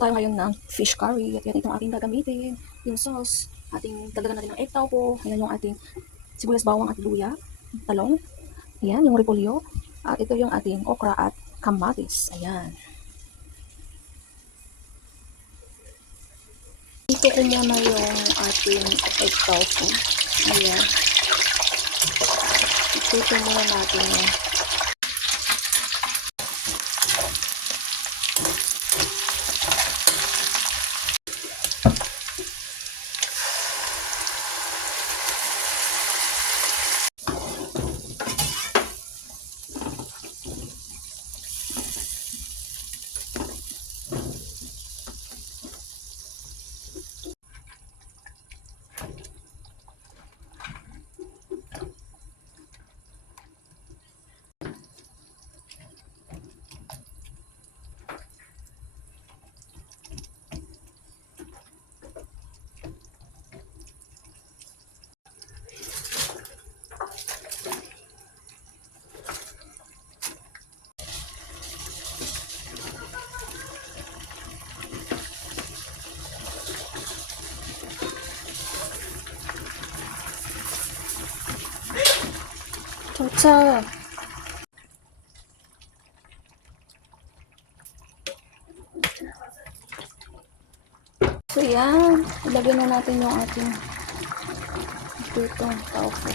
Magluluto tayo ngayon ng fish curry. At yan itong ating gagamitin. Yung sauce, ating dagdagan natin ng egg taupo. Ayan yung ating sibuyas, bawang at luya, talong. Ayan yung repolyo. At ito yung ating okra at kamatis. Ayan. Ito ko muna yung ating egg taupo. Ayan. Ito muna natin yung chocha. So yan, ilagay na natin yung ating itong taupo.